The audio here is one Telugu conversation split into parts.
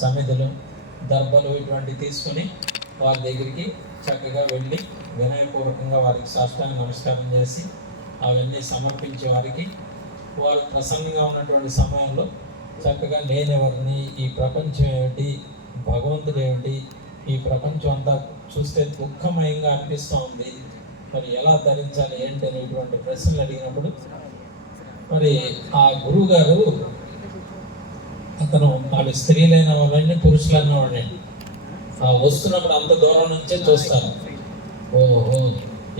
సమిధులు, దర్భలు ఇటువంటివి తీసుకుని వారి దగ్గరికి చక్కగా వెళ్ళి వినయపూర్వకంగా వారికి సాష్టాంగ నమస్కారం చేసి అవన్నీ సమర్పించే వారికి వారు ప్రసన్నంగా ఉన్నటువంటి సమయంలో చక్కగా నేనెవరిని, ఈ ప్రపంచం ఏమిటి, భగవంతుడు ఏమిటి, ఈ ప్రపంచం అంతా చూస్తే దుఃఖమయంగా అనిపిస్తూ ఉంది, మరి ఎలా ధరించాలి ఏంటి అనేటువంటి ప్రశ్నలు అడిగినప్పుడు మరి ఆ గురువు గారు అతను వాళ్ళు స్త్రీలైన వాళ్ళని పురుషులైన వాళ్ళని వస్తున్నప్పుడు అంత దూరం నుంచే చూస్తారు. ఓహో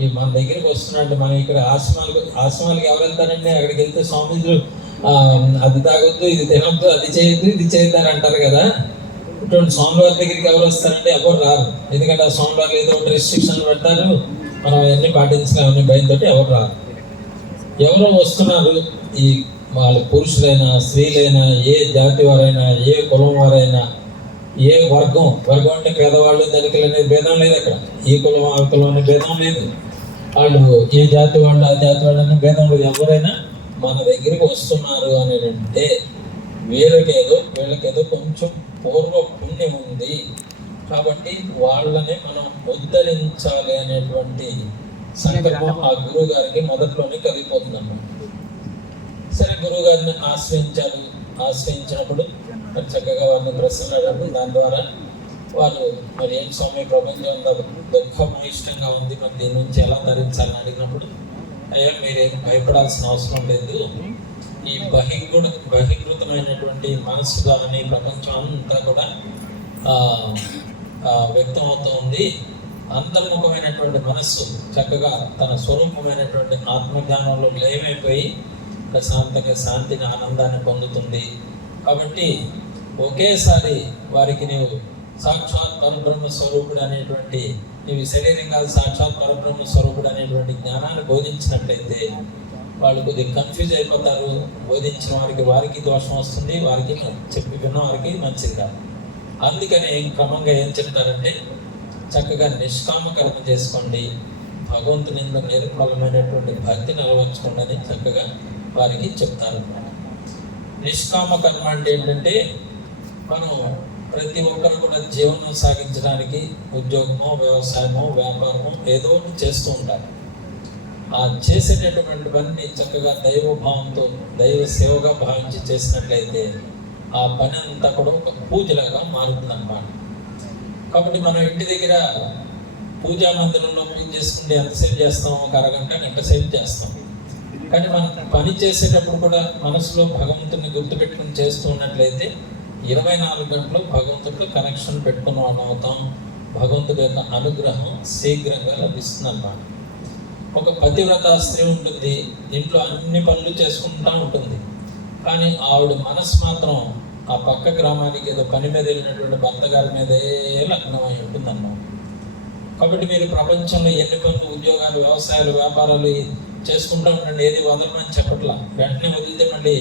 ఈ మన దగ్గరికి వస్తున్నాడు, మనం ఇక్కడ ఆశ్రమాలకు ఎవరు వెళ్తారండి, అక్కడికి వెళ్తే స్వామీజులు అది తాగొద్దు, ఇది తినొద్దు, అది చేయొద్దు, ఇది చేయొద్దు అని అంటారు కదా. ఇటువంటి స్వామివారి దగ్గరికి ఎవరు వస్తారంటే ఎవరు రారు. ఎందుకంటే ఆ స్వామివారు ఏదో ఒకటి రెస్ట్రిక్షన్లు పెడతారు, మనం అవన్నీ పాటించలేమని భయంతో ఎవరు రారు. ఎవరో వస్తున్నారు, ఈ వాళ్ళ పురుషులైనా స్త్రీలైనా ఏ జాతి వారైనా ఏ కులం వారైనా ఏ వర్గం అంటే పేదవాళ్ళు ధనికులు అనేది భేదం లేదు. అక్కడ ఈ కులం ఆ కులం అనే భేదం లేదు. వాళ్ళు ఏ జాతి వాళ్ళు ఆ జాతి వాళ్ళు అనే భేదం లేదు. ఎవరైనా మన దగ్గరికి వస్తున్నారు అని అంటే వీళ్ళకేదో కొంచెం పూర్వ పుణ్యం ఉంది కాబట్టి వాళ్ళని మనం ఉద్ధరించాలి అనేటువంటి సంకల్పం ఆ గురువు గారికి మొదట్లోనే కలిగిపోతుందన్నమాట. సరే గురువు గారిని ఆశ్రయించినప్పుడు మరి చక్కగా వారిని ప్రశ్నలు దాని ద్వారా వారు మరి ఏం స్వామి ప్రపంచం దుఃఖమైష్టంగా ఉంది, మరి దీని నుంచి ఎలా ధరించాలని అడిగినప్పుడు అయ్యా మీరేం భయపడాల్సిన అవసరం లేదు, ఈ బహిర్గతమైనటువంటి మనసు కానీ ప్రపంచం అంతా కూడా వ్యక్తమవుతూ ఉంది. అంతర్ముఖమైనటువంటి మనస్సు చక్కగా తన స్వరూపమైనటువంటి ఆత్మజ్ఞానంలో లయమైపోయి ప్రశాంతంగా శాంతిని ఆనందాన్ని పొందుతుంది. కాబట్టి ఒకేసారి వారికి నీవు సాక్షాత్ పరబ్రహ్మ స్వరూపుడు అనేటువంటి, నీవు శరీరం కాదు సాక్షాత్ పరబ్రహ్మ స్వరూపుడు అనేటువంటి జ్ఞానాన్ని బోధించినట్లయితే వాళ్ళు కొద్దిగా కన్ఫ్యూజ్ అయిపోతారు. బోధించిన వారికి దోషం వస్తుంది, వారికి చెప్పి విన్న వారికి మంచిది కాదు. అందుకని క్రమంగా ఏం చెప్తారంటే చక్కగా నిష్కామ కర్మ చేసుకోండి, భగవంతుని నిర్మలమైనటువంటి భక్తి నిలవర్చుకోండి అని చక్కగా వారికి చెప్తారు. నిష్కామ కర్మ అంటే ఏంటంటే మనం ప్రతి ఒక్కరు కూడా జీవనం సాగించడానికి ఉద్యోగమో వ్యవసాయమో వ్యాపారమో ఏదో ఒకటి చేస్తూ ఉంటారు. ఆ చేసేటటువంటివన్నీ చక్కగా దైవభావంతో దైవ సేవగా భావించి చేసినట్లయితే ఆ పని అంతా కూడా ఒక పూజలాగా మారుతుందన్నమాట. కాబట్టి మనం ఇంటి దగ్గర పూజా మందిరంలో పూజ చేసుకుంటే ఎంతసేపు చేస్తాం, ఒక అరగంట గంటసేపు చేస్తాం. కానీ మనం పని చేసేటప్పుడు కూడా మనసులో భగవంతుని గుర్తుపెట్టుకుని చేస్తూ ఉన్నట్లయితే 24 గంటలు భగవంతుడితో కనెక్షన్ పెట్టుకుని అవుతాం. భగవంతుడి యొక్క అనుగ్రహం శీఘ్రంగా లభిస్తుంది అన్నమాట. ఒక పతివ్రత స్త్రీ ఉంటుంది, ఇంట్లో అన్ని పనులు చేసుకుంటూ ఉంటుంది, కానీ ఆవిడ మనసు మాత్రం ఆ పక్క గ్రామానికి ఏదో పని మీద వెళ్ళినటువంటి భర్త గారి మీదే లగ్నమై ఉంటుందన్నమాట. కాబట్టి మీరు ప్రపంచంలో ఎన్ని పనులు, ఉద్యోగాలు, వ్యవసాయాలు, వ్యాపారాలు చేసుకుంటూ ఉండండి, ఏది వదలమని చెప్పట్లా. వెంటనే వదిలితే మళ్ళీ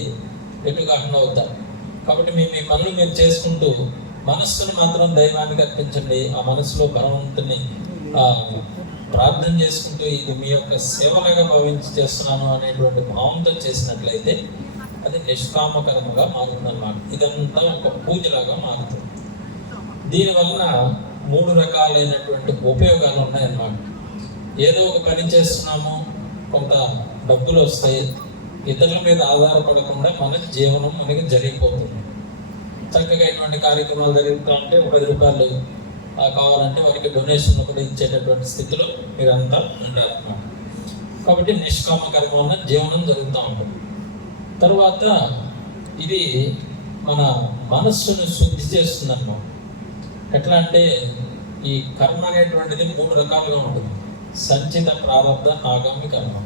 ఎటుగాకుండా అవుతారు. కాబట్టి మీ పనులు మీరు చేసుకుంటూ మనస్సును మాత్రం దైవానికి అర్పించండి. ఆ మనసులో భగవంతుని ప్రార్థన చేసుకుంటూ ఇది మీ యొక్క సేవలాగా భావించి చేస్తున్నాను అనేటువంటి భావంతో చేసినట్లయితే అది నిష్కామ కర్మగా మారుతుందన్నమాట. ఇదంతా ఒక పూజలాగా మారుతుంది. దీనివల్ల 3 రకాలైనటువంటి ఉపయోగాలు ఉన్నాయన్నమాట. ఏదో ఒక పని చేస్తున్నాము, కొంత డబ్బులు వస్తాయి, ఇతరుల మీద ఆధారపడకుండా మన జీవనం మనకి జరిగిపోతుంది. చక్కగా ఇటువంటి కార్యక్రమాలు జరుగుతూ ఉంటే 10 రూపాయలు కావాలంటే వారికి డొనేషన్ కూడా ఇచ్చేటటువంటి స్థితిలో మీరంతా ఉంటారన్నమాట. కాబట్టి నిష్కామ కర్మ వల్ల జీవనం జరుగుతూ ఉంటుంది. తర్వాత ఇది మన మనస్సును శుద్ధి చేస్తుందన్నమాట. ఎట్లా అంటే ఈ కర్మ అనేటువంటిది 3 రకాలుగా ఉంటుంది. సంచిత, ప్రారబ్ధ, ఆగామి కర్మ.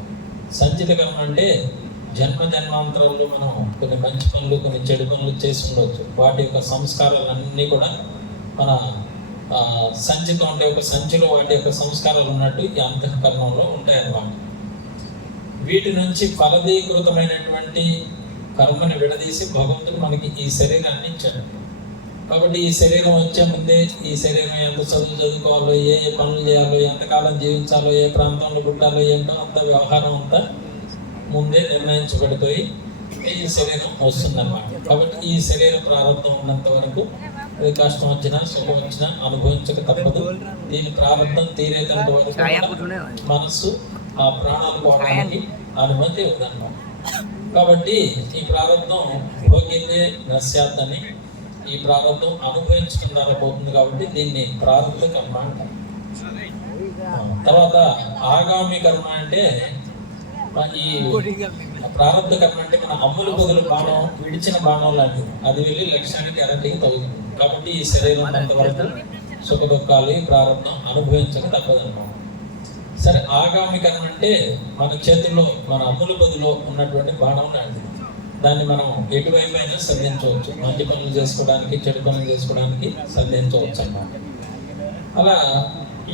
సంచిత కర్మ అంటే జన్మాంతరాల్లో మనం కొన్ని మంచి పనులు కొన్ని చెడు పనులు చేసి ఉండవచ్చు. వాటి యొక్క సంస్కారాలన్నీ కూడా మన సంచితం అంటే ఒక సంచిలో వాటి యొక్క సంస్కారాలు ఉన్నట్టు ఈ అంతఃకరణంలో ఉంటాయన్నమాట. వీటి నుంచి ఫలదీకృతమైనటువంటి కర్మని విడదీసి భగవంతుడు మనకి ఈ శరీరాన్ని ఇచ్చాడు. కాబట్టి ఈ శరీరం వచ్చే ముందే ఈ శరీరం ఎంత చదువుకోవాలో, ఏ పనులు చేయాలో, ఎంతకాలం జీవించాలో, ఏ ప్రాంతంలో పుట్టాలో ఏంటో అంత వ్యవహారం అంతా ముందే నిర్ణయించబడిపోయి ఈ శరీరం వస్తుందన్నమాట. కాబట్టి ఈ శరీర ప్రారంభం ఉన్నంత వరకు అది కష్టం వచ్చినా సుఖం వచ్చినా అనుభవించక తప్పదు. దీని ప్రారంభం తీరేదంత వరకు మనస్సు ఆ ప్రాణాలు పోవడానికి అనుమతి ఉందన్నమాట. కాబట్టి ఈ ప్రారంభం భోగితే నశ్యాతని, ఈ ప్రారంభం అనుభవించడం ద్వారా పోతుంది. కాబట్టి దీన్ని ప్రారంభ కర్మ అంటారు. తర్వాత ఆగామి కర్మ అంటే ఈ ప్రారంభ కర్మ అంటే మన అమ్ములు పొదులు బాణం విడిచిన బాణం లాంటిది, అది వెళ్ళి లక్ష్యానికి ఎరటికి తగులుతుంది. కాబట్టి ఈ శరీరం అంతవరకు సుఖ దుఃఖాలు ఈ ప్రారంభం అనుభవించక తప్పదన్నమాట. సరే, ఆగామి కర్మ అంటే మన చేతుల్లో మన అమ్ములు పొదిలో ఉన్నటువంటి బాణం లాంటిది. దాన్ని మనం ఎటువైపు అయినా సంధించవచ్చు. మంచి పనులు చేసుకోవడానికి, చెడు పనులు చేసుకోవడానికి సంధించవచ్చు అన్నమాట. అలా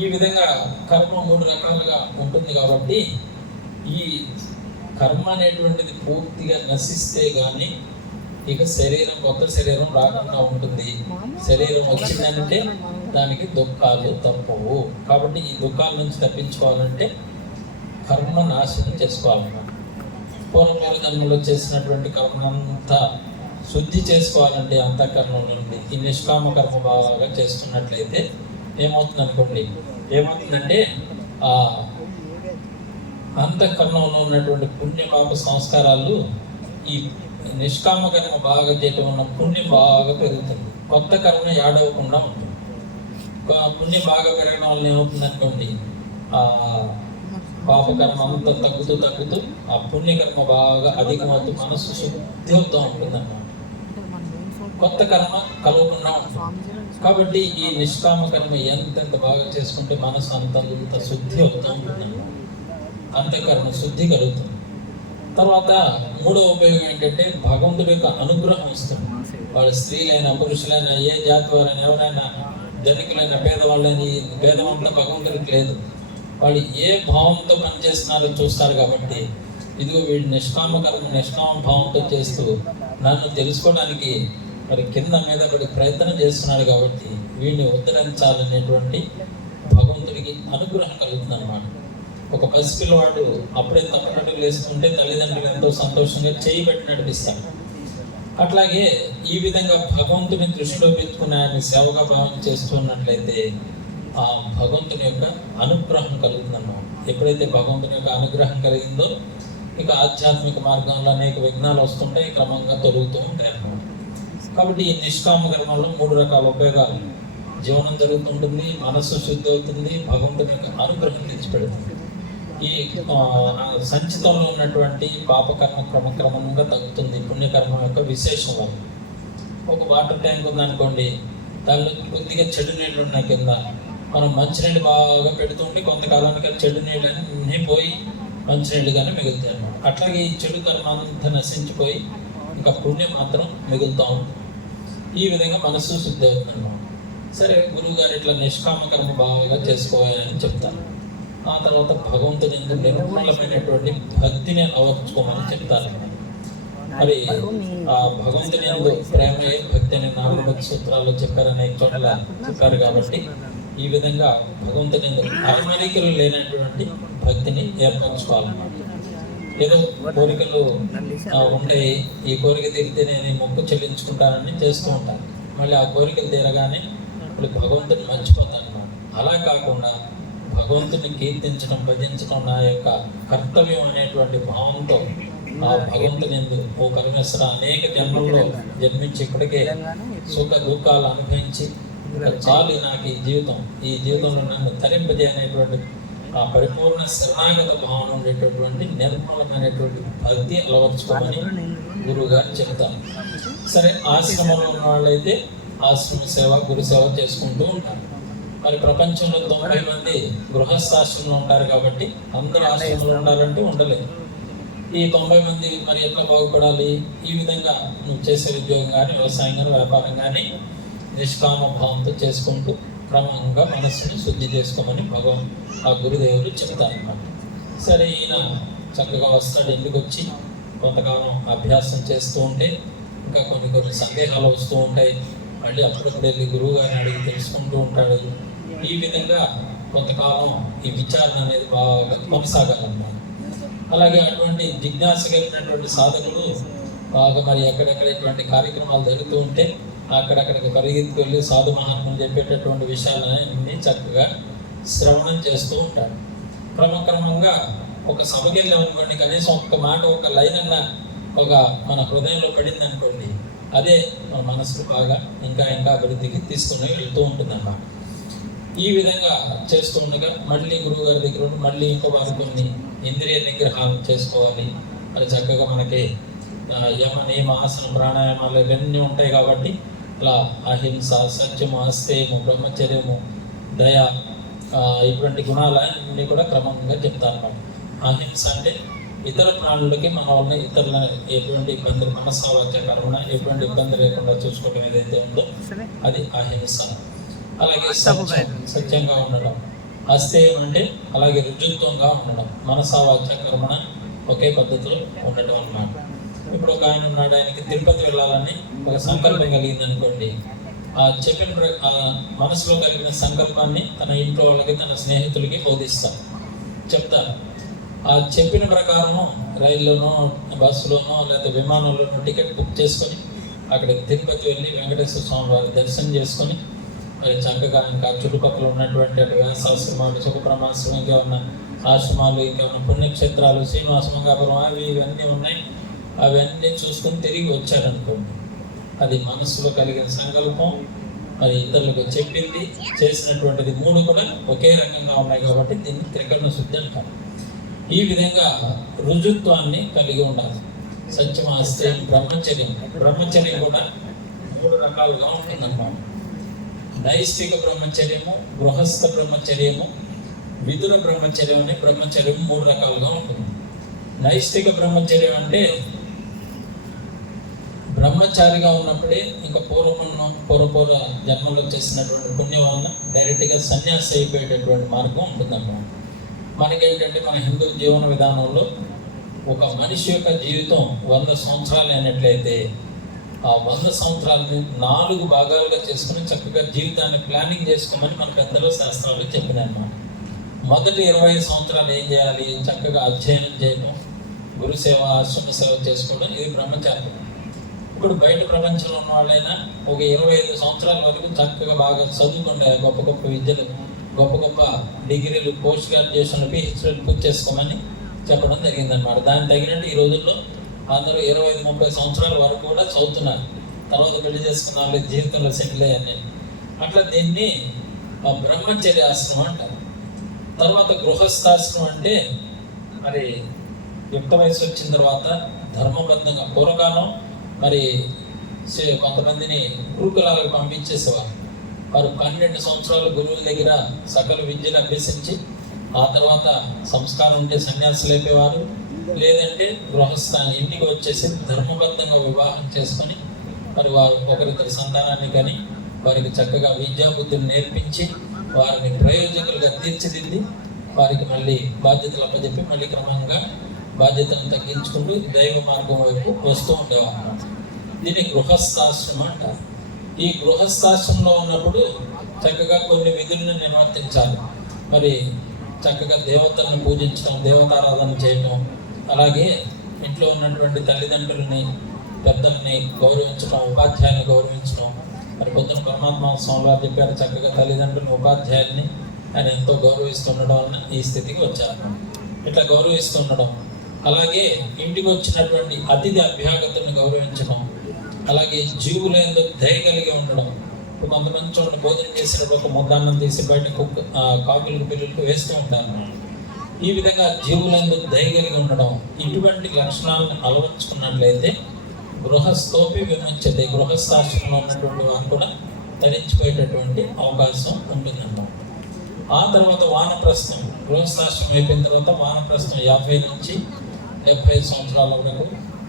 ఈ విధంగా కర్మ 3 రకాలుగా ఉంటుంది. కాబట్టి ఈ కర్మ అనేటువంటిది పూర్తిగా నశిస్తే కానీ ఇక శరీరం, కొత్త శరీరం రాకుండా ఉంటుంది. శరీరం వచ్చిందంటే దానికి దుఃఖాలు తప్పవు. కాబట్టి ఈ దుఃఖాల నుంచి తప్పించుకోవాలంటే కర్మ నాశనం చేసుకోవాలన్నమాట. పూర్వ జన్మలో చేసినటువంటి కర్మంతా శుద్ధి చేసుకోవాలంటే అంతఃకరణం నుండి ఈ నిష్కామ కర్మ బాగా చేస్తున్నట్లయితే ఏమవుతుంది అనుకోండి, ఏమవుతుందంటే ఆ అంతఃకరణంలో ఉన్నటువంటి పుణ్యపాప సంస్కారాలు ఈ నిష్కామ కర్మ బాగా చేయటం వల్ల పుణ్యం బాగా పెరుగుతుంది. కొత్త కర్మ యాడవకుండా ఉంటుంది. పుణ్యం బాగా పెరగడం వల్ల ఏమవుతుంది అనుకోండి, ఆ పాపకర్మ అంతా తగ్గుతూ ఆ పుణ్యకర్మ బాగా అధికమవుతూ మనసు శుద్ధి అవుతూ ఉంటుంది అన్నమాట. కొత్త కర్మ కలవకుండా ఉంటుంది. కాబట్టి ఈ నిష్కామ కర్మ ఎంతెంత బాగా చేసుకుంటే మనసు అంత శుద్ధి అవుతూ ఉంటుంది, అంతఃకరణ శుద్ధి కలుగుతుంది. తర్వాత 3వ ఉపయోగం ఏంటంటే భగవంతుడి యొక్క అనుగ్రహం వస్తుంది. వాళ్ళ స్త్రీలైన పురుషులైన ఏ జాతి వారైనా ఎవరైనా ధనికులైన పేదవాళ్ళైన ఈ భేదం అంతా భగవంతుడికి లేదు. వాళ్ళు ఏ భావంతో పనిచేస్తున్నారో చూస్తారు. కాబట్టి ఇదిగో వీడు నిష్కామ భావంతో చేస్తూ నన్ను తెలుసుకోవడానికి మరి కింద మీద పడి ప్రయత్నం చేస్తున్నాడు. కాబట్టి వీడిని ఉద్ధరించాలనేటువంటి భగవంతుడికి అనుగ్రహం కలుగుతుంది అన్నమాట. ఒక పసిపిల్లవాడు అప్పుడే తప్పనడుగు వేస్తుంటే తల్లిదండ్రులు ఎంతో సంతోషంగా చేయి పెట్టి నడిపిస్తారు. అట్లాగే ఈ విధంగా భగవంతుని దృష్టిలో పెట్టుకుని ఆయన సేవగా భావం చేస్తున్నట్లయితే ఆ భగవంతుని యొక్క అనుగ్రహం కలుగుతుందన్నమాట. ఎప్పుడైతే భగవంతుని యొక్క అనుగ్రహం కలిగిందో ఇక ఆధ్యాత్మిక మార్గంలో అనేక విఘ్నాలు వస్తుంటాయి, క్రమంగా తొలుగుతూ ఉంటాయి అన్నమాట. కాబట్టి ఈ నిష్కామ కర్మలో 3 రకాల ఉపయోగాలు. జీవనం జరుగుతుంటుంది, మనస్సు శుద్ధి అవుతుంది, భగవంతుని యొక్క అనుగ్రహం తెచ్చిపెడుతుంది. ఈ సంచితంలో ఉన్నటువంటి పాపకర్మ క్రమక్రమంగా తగ్గుతుంది. పుణ్యకర్మ యొక్క విశేషం వల్ల ఒక వాటర్ ట్యాంక్ ఉందనుకోండి, దానిలో కొద్దిగా చెడు నీళ్ళు ఉన్నాయి కింద. మనం మంచినీళ్ళు బాగా పెడుతుంటే కొంతకాలానికి చెడు నీళ్ళు అన్నీ పోయి మంచినీళ్ళుగానే మిగులుతాయి అన్నమాట. అట్లాగే ఈ చెడు కర్మ అంతా నశించిపోయి ఇంకా పుణ్యం మాత్రం మిగులుతూ ఉంటుంది. ఈ విధంగా మనస్సు శుద్ధి అవుతుంది అన్నమాట. సరే, గురువు గారు ఇట్లా నిష్కామ కర్మ బాగా చేసుకోవాలని చెప్తారు. ఆ తర్వాత భగవంతుని నిర్మలమైనటువంటి భక్తిని అలవర్చుకోమని చెప్తారు. మరి ఆ భగవంతుని ప్రేమే భక్తి అని 4 భక్తి సూత్రాల్లో చెప్పారు, అనేక చోట్ల చెప్పారు. కాబట్టి ఈ విధంగా భగవంతుని అరమరికలు లేనటువంటి భక్తిని ఏర్పరచుకోవాలన్నమాట. ఏదో కోరికలు ఉండే, ఈ కోరిక తీరితే నేను మొక్కు చెల్లించుకుంటానని చేస్తూ ఉంటాను. మళ్ళీ ఆ కోరికలు తీరగానే ఇప్పుడు భగవంతుని మర్చిపోతాను అన్నమాట. అలా కాకుండా భగవంతుని కీర్తించడం, భజించడం నా యొక్క కర్తవ్యం అనేటువంటి భావంతో ఆ భగవంతుని ఓ పరమేశ్వర అనేక జన్మల్లో జన్మించి ఇప్పటికే సుఖ దుఃఖాలు అనుభవించి చాలు నాకు ఈ జీవితంలో నన్ను తరింపజేయనేటువంటి ఆ పరిపూర్ణ శరణాగత భావన ఉండేటటువంటి నిర్మలమైనటువంటి భక్తి అలవర్చుకోమని గురువు గారు చెప్తారు. సరే, ఆశ్రమంలో ఉన్న వాళ్ళైతే ఆశ్రమ సేవ, గురు సేవ చేసుకుంటూ ఉంటారు. మరి ప్రపంచంలో 90 మంది గృహస్థాశ్రమంలో ఉంటారు. కాబట్టి అందరూ ఆశ్రమంలో ఉండాలంటే ఉండలేదు. ఈ 90 మంది మరి ఎట్లా బాగుపడాలి? ఈ విధంగా నువ్వు చేసే ఉద్యోగం కానీ, వ్యవసాయం కానీ, వ్యాపారం కానీ నిష్కామ భావంతో చేసుకుంటూ క్రమంగా మనస్సును శుద్ధి చేసుకోమని ఆ గురుదేవులు చెప్తారన్నమాట. సరే, ఈయన చక్కగా వస్తాడు. ఇంటికి వచ్చి కొంతకాలం అభ్యాసం చేస్తూ ఉంటే ఇంకా కొన్ని సందేహాలు వస్తూ ఉంటాయి. మళ్ళీ అప్పుడప్పుడు వెళ్ళి గురువు గారిని అడిగి తెలుసుకుంటూ ఉంటాడు. ఈ విధంగా కొంతకాలం ఈ విచారణ అనేది బాగా కొనసాగాలన్నమాట. అలాగే అటువంటి జిజ్ఞాస కలిగినటువంటి సాధకులు బాగా మరి ఎక్కడెక్కడ ఇటువంటి కార్యక్రమాలు జరుగుతూ ఉంటే అక్కడక్కడికి పరిగెత్తుకు వెళ్ళి సాధు మహాత్ములు చెప్పేటటువంటి విషయాలన్నీ చక్కగా శ్రవణం చేస్తూ ఉంటాడు. క్రమక్రమంగా ఒక సభకి వెళ్ళామనుకోండి, కనీసం ఒక్క మాట ఒక లైన్ అన్న ఒక మన హృదయంలో పడింది అనుకోండి, అదే మన మనసుకు బాగా ఇంకా ఇంకా అభివృద్ధికి తీసుకుని వెళ్తూ ఉంటుందన్నమాట. ఈ విధంగా చేస్తూ ఉండగా మళ్ళీ గురువు గారి దగ్గర మళ్ళీ ఇంకో వారు కొన్ని ఇంద్రియ నిగ్రహాలు చేసుకోవాలి. అది చక్కగా మనకి యమ నియమ ఆసన ప్రాణాయామాలు ఇవన్నీ ఉంటాయి కాబట్టి అలా అహింస, సత్యము, అస్థేయము, బ్రహ్మచర్యము, దయ ఇటువంటి గుణాలన్నీ కూడా క్రమంగా చెప్తారు అన్నమాట. అహింస అంటే ఇతర ప్రాణులకి మన వల్ల ఇతరుల ఎటువంటి ఇబ్బందులు, మనస్సావాచ్య కర్మణ ఎటువంటి ఇబ్బంది లేకుండా చూసుకోవడం ఏదైతే ఉందో అది అహింస. అలాగే సత్యంగా ఉండడం. అస్థేయం అంటే అలాగే రుజుత్వంగా ఉండడం, మనస్సావాచ్య కర్మణ ఒకే పద్ధతిలో ఉండటం అన్నమాట. ఇప్పుడు ఒక ఆయన ఉన్నాడు, ఆయనకి తిరుపతి వెళ్ళాలని ఒక సంకల్పం కలిగింది అనుకోండి. ఆ చెప్పిన మనసులో కలిగిన సంకల్పాన్ని తన ఇంట్లో వాళ్ళకి, తన స్నేహితులకి బోధిస్తారు, చెప్తారు. ఆ చెప్పిన ప్రకారము రైల్లోనో బస్సులోనో లేదా విమానంలోనో టికెట్ బుక్ చేసుకొని అక్కడికి తిరుపతి వెళ్ళి వెంకటేశ్వర స్వామి వారి దర్శనం చేసుకొని మరి చక్కగా ఇంకా చుట్టుపక్కల ఉన్నటువంటి అటు వ్యాసాశ్రమాలు, సుఖబ్రహ్మాశ్రమం, ఇంకేమన్నా ఆశ్రమాలు, ఇంకేమన్నా పుణ్యక్షేత్రాలు, శ్రీనివాసమంగాపురం అవి ఇవన్నీ ఉన్నాయి, అవన్నీ చూసుకొని తిరిగి వచ్చారనుకోండి. అది మనసులో కలిగిన సంకల్పం, మరి ఇతరులకు చెప్పింది, చేసినటువంటిది మూడు కూడా ఒకే రకంగా ఉన్నాయి కాబట్టి దీన్ని త్రికరణ శుద్ధి అంటారు. ఈ విధంగా రుజుత్వాన్ని కలిగి ఉండాలి. సత్యం, అస్థేయం, బ్రహ్మచర్యం. బ్రహ్మచర్యం కూడా మూడు రకాలుగా ఉంటుందన్నమాట. నైష్ఠిక బ్రహ్మచర్యము, గృహస్థ బ్రహ్మచర్యము, విదుర బ్రహ్మచర్యం అనే బ్రహ్మచర్యం మూడు రకాలుగా ఉంటుంది. నైష్ఠిక బ్రహ్మచర్యం అంటే బ్రహ్మచారిగా ఉన్నప్పుడే ఇంకా పూర్వ జన్మలో చేసినటువంటి పుణ్యం వలన డైరెక్ట్గా సన్యాసి అయిపోయేటటువంటి మార్గం ఉంటుందన్నమాట. మనకేంటంటే మన హిందూ జీవన విధానంలో ఒక మనిషి యొక్క జీవితం 100 సంవత్సరాలు అయినట్లయితే ఆ 100 సంవత్సరాలని 4 భాగాలుగా చేసుకుని చక్కగా జీవితాన్ని ప్లానింగ్ చేసుకోమని మన పెద్దలు శాస్త్రాలు చెప్పినాయన్నమాట. మొదటి 20 సంవత్సరాలు ఏం చేయాలి? చక్కగా అధ్యయనం చేయడం, గురుసేవ, ఆశ్రమ సేవ చేసుకోవడం, ఇది బ్రహ్మచార్యం. ఇప్పుడు బయట ప్రపంచంలో ఉన్న వాళ్ళైనా ఒక 25 సంవత్సరాల వరకు చక్కగా బాగా చదువుకుంటే గొప్ప గొప్ప విద్యలు, గొప్ప గొప్ప డిగ్రీలు, పోస్ట్ గ్రాడ్యుయేషన్లు, పిహెచ్డీలు పూర్తి చేసుకోమని చెప్పడం జరిగిందనమాట. దానికి తగినట్టు ఈ రోజుల్లో అందరూ 25-30 సంవత్సరాల వరకు కూడా చదువుతున్నారు. తర్వాత పెళ్లి చేసుకున్న వాళ్ళు జీవితంలో సెటిల్ అయ్యారని. అట్లా దీన్ని బ్రహ్మచర్య ఆశ్రమం అంటారు. తర్వాత గృహస్థాశ్రమం అంటే మరి యుక్త వయసు వచ్చిన తర్వాత ధర్మబద్ధంగా, పూర్వకాలం మరి కొంతమందిని గురుకులాలకు పంపించేసేవారు. వారు 12 సంవత్సరాలు గురువుల దగ్గర సకల విద్యను అభ్యసించి ఆ తర్వాత సంస్కారం ఉంటే సన్యాసులు అయిపోయేవారు, లేదంటే గృహస్థాన్ని ఇంటికి వచ్చేసి ధర్మబద్ధంగా వివాహం చేసుకొని మరి వారు ఒకరిద్దరు సంతానాన్ని కానీ వారికి చక్కగా విద్యాబుద్ధులు నేర్పించి వారిని ప్రయోజకులుగా తీర్చిదిద్ది వారికి మళ్ళీ బాధ్యతలు అప్పచెప్పి మళ్ళీ క్రమంగా బాధ్యతలను తగ్గించుకుంటూ దైవ మార్గం వైపు వస్తూ ఉండేవారు. దీన్ని గృహస్థాశ్రమం అంటారు. ఈ గృహస్థాశ్రమంలో ఉన్నప్పుడు చక్కగా కొన్ని విధులను నిర్వర్తించాలి. మరి చక్కగా దేవతలను పూజించడం, దేవతారాధన చేయడం, అలాగే ఇంట్లో ఉన్నటువంటి తల్లిదండ్రులని, పెద్దల్ని గౌరవించడం, ఉపాధ్యాయులను గౌరవించడం. మరి పొద్దున పరమాత్మ స్వామి వారు చెప్పారు, చక్కగా తల్లిదండ్రులను, ఉపాధ్యాయుల్ని ఆయన ఎంతో గౌరవిస్తుండడం వలన ఈ స్థితికి వచ్చారు. ఇట్లా గౌరవిస్తుండడం, అలాగే ఇంటికి వచ్చినటువంటి అతిథి అభ్యాగతులను గౌరవించడం, అలాగే జీవులందు దయ కలిగి ఉండడం. కొంతమంది చూడండి, భోజనం చేసినప్పుడు ఒక ముద్దాన్నం తీసి బయట కాకులకు, పిల్లలకు వేస్తూ ఉంటారు. ఈ విధంగా జీవులందు దయ కలిగి ఉండడం, ఇటువంటి లక్షణాలను అలవర్చుకున్నట్లయితే గృహస్థోపి విముచ్యతే, గృహస్థాశ్రమంలో ఉన్నటువంటి వారు కూడా తరించిపోయేటటువంటి అవకాశం ఉంటుందన్నమాట. ఆ తర్వాత వానప్రస్థం, గృహస్థాశ్రమం అయిపోయిన తర్వాత వానప్రస్థం 50 నుంచి 75 సంవత్సరాల వరకు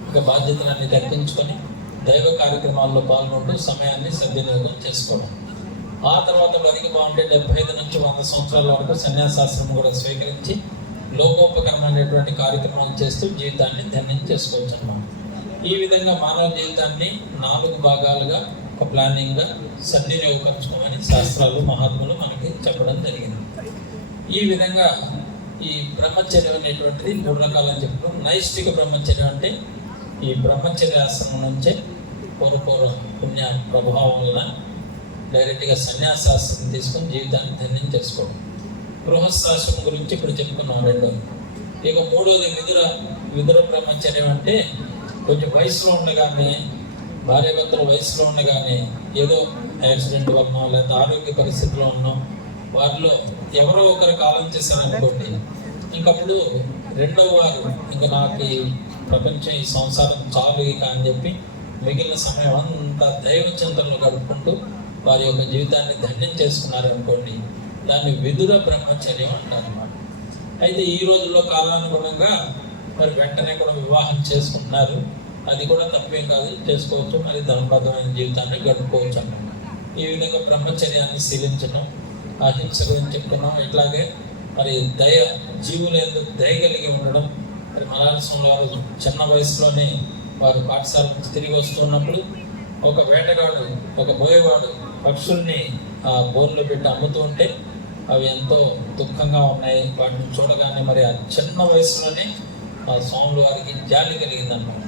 ఇక బాధ్యతలన్నీ తగ్గించుకొని దైవ కార్యక్రమాల్లో పాల్గొంటూ సమయాన్ని సద్వినియోగం చేసుకోవడం. ఆ తర్వాత బతికి బాగుంటే 75 నుంచి 100 సంవత్సరాల వరకు సన్యాసాశ్రమం కూడా స్వీకరించి లోకోపకరమైనటువంటి కార్యక్రమాలు చేస్తూ జీవితాన్ని ధన్యం చేసుకోవచ్చు అన్నమాట. ఈ విధంగా మానవ జీవితాన్ని 4 భాగాలుగా ఒక ప్లానింగ్గా సద్వినియోగపరచుకోమని శాస్త్రాలు, మహాత్ములు మనకి చెప్పడం జరిగింది. ఈ విధంగా ఈ బ్రహ్మచర్యం అనేటువంటిది 3 రకాలని చెప్పడం. నైష్ఠిక బ్రహ్మచర్యం అంటే ఈ బ్రహ్మచర్య ఆశ్రమం నుంచే పూర్వ పుణ్య ప్రభావం వలన డైరెక్ట్గా సన్యాసాశ్రమం తీసుకొని జీవితాన్ని ధన్యం చేసుకోవడం. గృహస్థాశ్రమం గురించి ఇప్పుడు చెప్పుకున్నాం రెండోది. ఇక మూడోది విదుర బ్రహ్మచర్యం అంటే కొంచెం వయసులో ఉండగానే, భార్యాభర్తల వయసులో ఉండగానే ఏదో యాక్సిడెంట్ వలన లేదా ఆరోగ్య పరిస్థితిలో ఉన్నాం, వారిలో ఎవరో ఒకరు కాలం చేశారనుకోండి, ఇంకప్పుడు రెండవ వారు ఇంకా నాకు ఈ ప్రపంచం ఈ సంసారం చాలు ఇక అని చెప్పి మిగిలిన సమయం అంతా దైవ చింతనలో గడుపుకుంటూ వారి యొక్క జీవితాన్ని ధన్యం చేసుకున్నారు అనుకోండి, దాన్ని విదుర బ్రహ్మచర్యం అంటారు అన్నమాట. అయితే ఈ రోజుల్లో కాలానుగుణంగా మరి వెంటనే కూడా వివాహం చేసుకుంటున్నారు, అది కూడా తప్పేం కాదు, చేసుకోవచ్చు, మరి ధర్మబద్ధమైన జీవితాన్ని గడుపుకోవచ్చు అన్నమాట. ఈ విధంగా బ్రహ్మచర్యాన్ని శీలించడం, అహింస గురించి చెప్పుకున్నాం. ఇట్లాగే మరి జీవులు ఎందుకు దయ కలిగి ఉండడం. మరి మలయాళంలో వారు చిన్న వయసులోనే వారు పాఠశాల నుంచి తిరిగి వస్తున్నప్పుడు ఒక వేటగాడు, ఒక బోయేవాడు పక్షుల్ని ఆ బోన్లో పెట్టి అమ్ముతూ ఉంటే అవి ఎంతో దుఃఖంగా ఉన్నాయి. వాటిని చూడగానే మరి ఆ చిన్న వయసులోనే ఆ స్వాముల వారికి జాలి కలిగిందన్నమాట.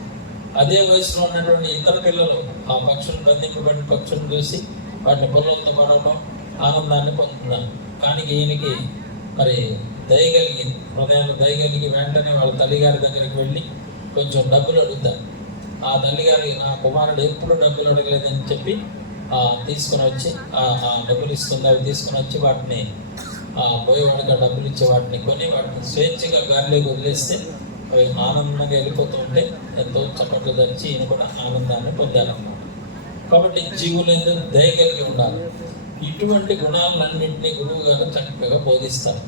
అదే వయసులో ఉన్నటువంటి ఇతర పిల్లలు ఆ పక్షులను బంధింపబడిన పక్షులను చూసి వాటిని పొలంతో పడవడం, ఆనందాన్ని పొందుతున్నారు. కానీ ఈయనకి మరి దయగలిగి, హృదయంలో దయగలిగి వెంటనే వాళ్ళ తల్లిగారి దగ్గరికి వెళ్ళి కొంచెం డబ్బులు అడుగుతారు. ఆ తల్లిగారి నా కుమారుడు ఎప్పుడు డబ్బులు అడగలేదని చెప్పి తీసుకుని వచ్చి ఆ డబ్బులు ఇస్తుంది. అవి తీసుకుని వచ్చి వాటిని పోయేవాడికి ఆ డబ్బులు ఇచ్చే వాటిని కొని వాటిని స్వేచ్ఛగా గాలిలోకి వదిలేస్తే అవి ఆనందంగా వెళ్ళిపోతూ ఉంటే ఎంతో చప్పట్లు ధరించి ఈయన కూడా ఆనందాన్ని పొందాలన్నమాట. కాబట్టి జీవులు ఎందుకు దయగలిగి ఉండాలి. ఇటువంటి గుణాలన్నింటినీ గురువు గారు చక్కగా బోధిస్తారు.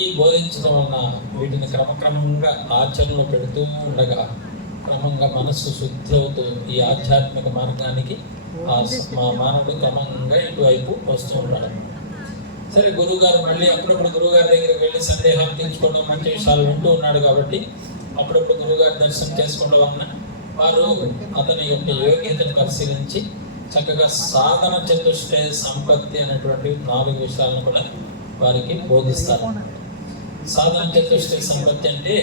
ఈ బోధించడం వలన వీటిని క్రమక్రమంగా ఆచరణలో పెడుతూ ఉండగా క్రమంగా మనస్సు శుద్ధి అవుతూ ఈ ఆధ్యాత్మిక మార్గానికి మానవుడు క్రమంగా ఇటువైపు వస్తూ ఉంటాడు. సరే, గురువుగారు మళ్ళీ అప్పుడప్పుడు గురువుగారి దగ్గరికి వెళ్ళి సందేహాలు తీర్చుకోవడం, మంచి విషయాలు వింటూ ఉన్నాడు కాబట్టి అప్పుడప్పుడు గురువుగారి దర్శనం చేసుకోవడం వలన వారు అతని యొక్క యోగ్యతను పరిశీలించి చక్కగా సాధన చతుష్టయ సంపత్తి అనేటువంటి 4 విషయాలను కూడా వారికి బోధిస్తారు. సాధన చతుష్టయ సంపత్తి అంటే